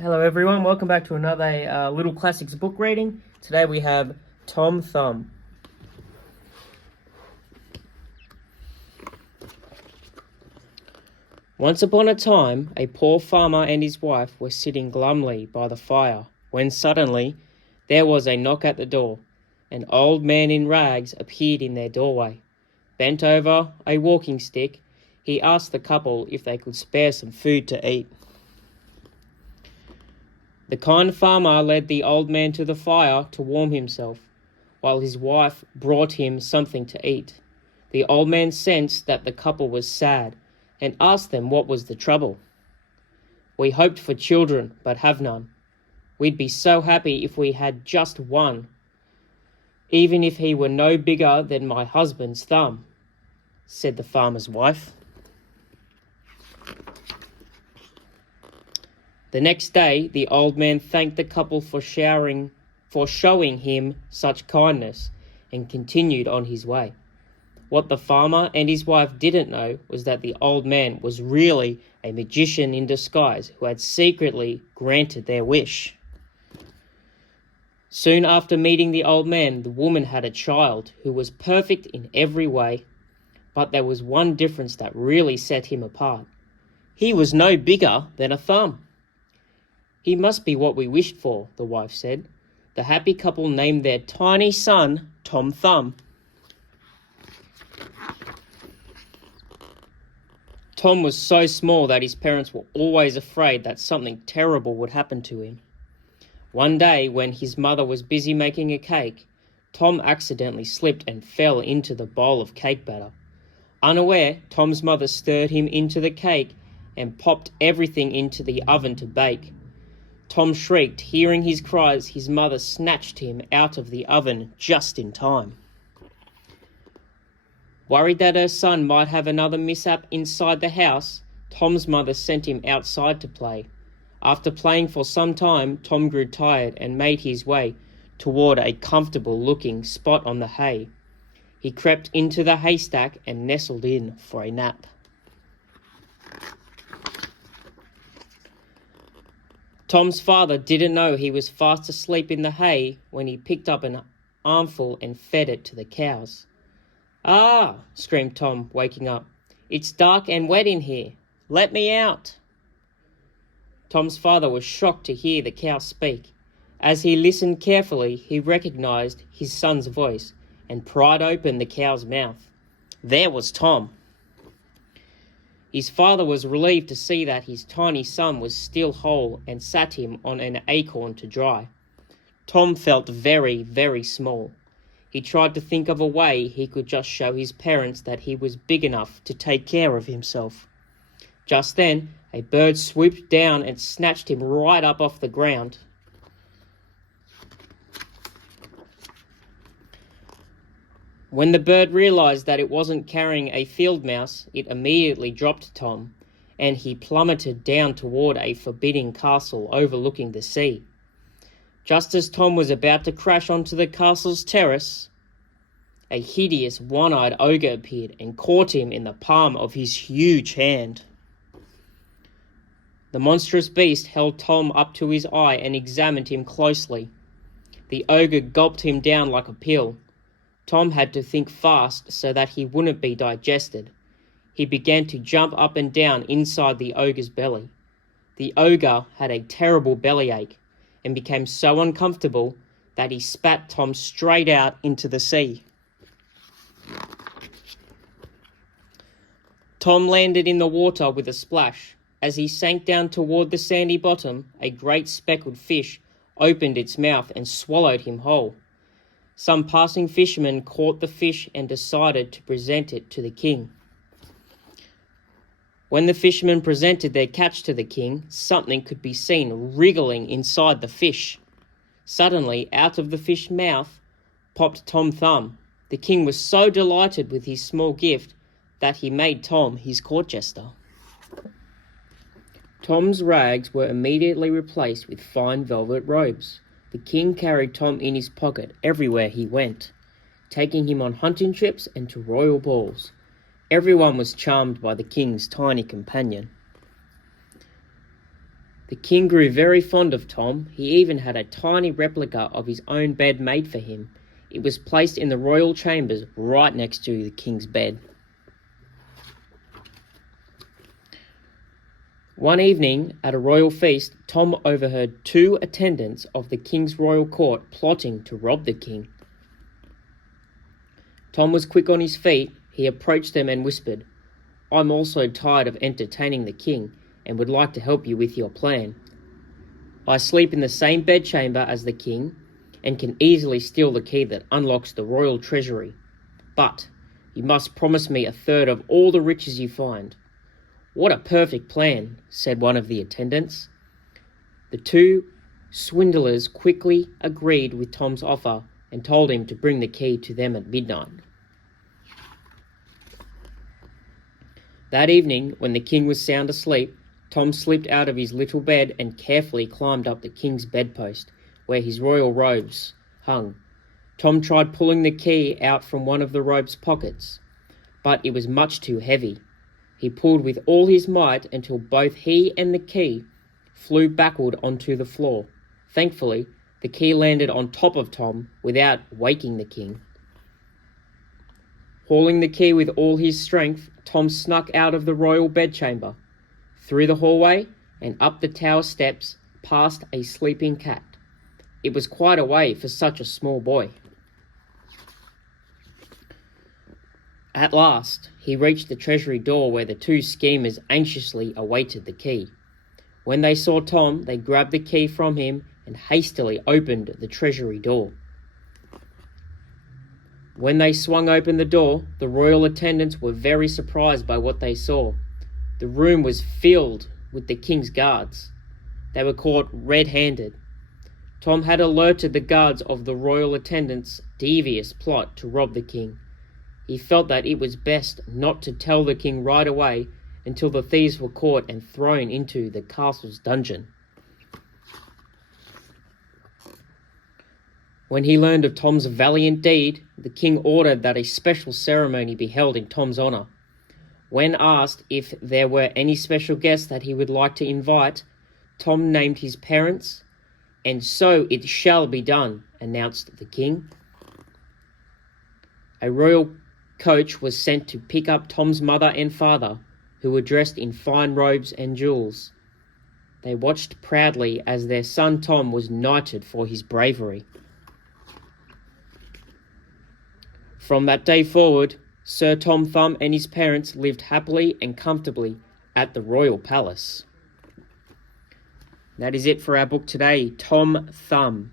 Hello everyone, welcome back to another Little Classics book reading. Today we have Tom Thumb. Once upon a time, a poor farmer and his wife were sitting glumly by the fire, when suddenly there was a knock at the door. An old man in rags appeared in their doorway. Bent over a walking stick, he asked the couple if they could spare some food to eat. The kind farmer led the old man to the fire to warm himself, while his wife brought him something to eat. The old man sensed that the couple was sad, and asked them what was the trouble. "We hoped for children, but have none. We'd be so happy if we had just one, even if he were no bigger than my husband's thumb," said the farmer's wife. The next day, the old man thanked the couple for showing him such kindness, and continued on his way. What the farmer and his wife didn't know was that the old man was really a magician in disguise who had secretly granted their wish. Soon after meeting the old man, the woman had a child who was perfect in every way, but there was one difference that really set him apart. He was no bigger than a thumb. "He must be what we wished for," the wife said. The happy couple named their tiny son Tom Thumb. Tom was so small that his parents were always afraid that something terrible would happen to him. One day, when his mother was busy making a cake, Tom accidentally slipped and fell into the bowl of cake batter. Unaware, Tom's mother stirred him into the cake and popped everything into the oven to bake. Tom shrieked. Hearing his cries, his mother snatched him out of the oven just in time. Worried that her son might have another mishap inside the house, Tom's mother sent him outside to play. After playing for some time, Tom grew tired and made his way toward a comfortable-looking spot on the hay. He crept into the haystack and nestled in for a nap. Tom's father didn't know he was fast asleep in the hay when he picked up an armful and fed it to the cows. "Ah!" screamed Tom, waking up. "It's dark and wet in here. Let me out." Tom's father was shocked to hear the cow speak. As he listened carefully, he recognized his son's voice and pried open the cow's mouth. There was Tom. His father was relieved to see that his tiny son was still whole and sat him on an acorn to dry. Tom felt very, very small. He tried to think of a way he could just show his parents that he was big enough to take care of himself. Just then, a bird swooped down and snatched him right up off the ground. When the bird realized that it wasn't carrying a field mouse, it immediately dropped Tom, and he plummeted down toward a forbidding castle overlooking the sea. Just as Tom was about to crash onto the castle's terrace, a hideous one-eyed ogre appeared and caught him in the palm of his huge hand. The monstrous beast held Tom up to his eye and examined him closely. The ogre gulped him down like a pill. Tom had to think fast so that he wouldn't be digested. He began to jump up and down inside the ogre's belly. The ogre had a terrible bellyache and became so uncomfortable that he spat Tom straight out into the sea. Tom landed in the water with a splash. As he sank down toward the sandy bottom, a great speckled fish opened its mouth and swallowed him whole. Some passing fishermen caught the fish and decided to present it to the king. When the fishermen presented their catch to the king, something could be seen wriggling inside the fish. Suddenly, out of the fish's mouth popped Tom Thumb. The king was so delighted with his small gift that he made Tom his court jester. Tom's rags were immediately replaced with fine velvet robes. The king carried Tom in his pocket everywhere he went, taking him on hunting trips and to royal balls. Everyone was charmed by the king's tiny companion. The king grew very fond of Tom. He even had a tiny replica of his own bed made for him. It was placed in the royal chambers right next to the king's bed. One evening, at a royal feast, Tom overheard 2 attendants of the king's royal court plotting to rob the king. Tom was quick on his feet. He approached them and whispered, "I'm also tired of entertaining the king and would like to help you with your plan. I sleep in the same bedchamber as the king and can easily steal the key that unlocks the royal treasury. But you must promise me 1/3 of all the riches you find." "What a perfect plan," said one of the attendants. The 2 swindlers quickly agreed with Tom's offer and told him to bring the key to them at midnight. That evening, when the king was sound asleep, Tom slipped out of his little bed and carefully climbed up the king's bedpost, where his royal robes hung. Tom tried pulling the key out from one of the robe's pockets, but it was much too heavy. He pulled with all his might until both he and the key flew backward onto the floor. Thankfully, the key landed on top of Tom without waking the king. Hauling the key with all his strength, Tom snuck out of the royal bedchamber, through the hallway and up the tower steps, past a sleeping cat. It was quite a way for such a small boy. At last, he reached the treasury door where the 2 schemers anxiously awaited the key. When they saw Tom, they grabbed the key from him and hastily opened the treasury door. When they swung open the door, the royal attendants were very surprised by what they saw. The room was filled with the king's guards. They were caught red-handed. Tom had alerted the guards of the royal attendants' devious plot to rob the king. He felt that it was best not to tell the king right away until the thieves were caught and thrown into the castle's dungeon. When he learned of Tom's valiant deed, the king ordered that a special ceremony be held in Tom's honour. When asked if there were any special guests that he would like to invite, Tom named his parents. "And so it shall be done," announced the king. A royal coach was sent to pick up Tom's mother and father, who were dressed in fine robes and jewels. They watched proudly as their son Tom was knighted for his bravery. From that day forward, Sir Tom Thumb and his parents lived happily and comfortably at the royal palace. That is it for our book today, Tom Thumb.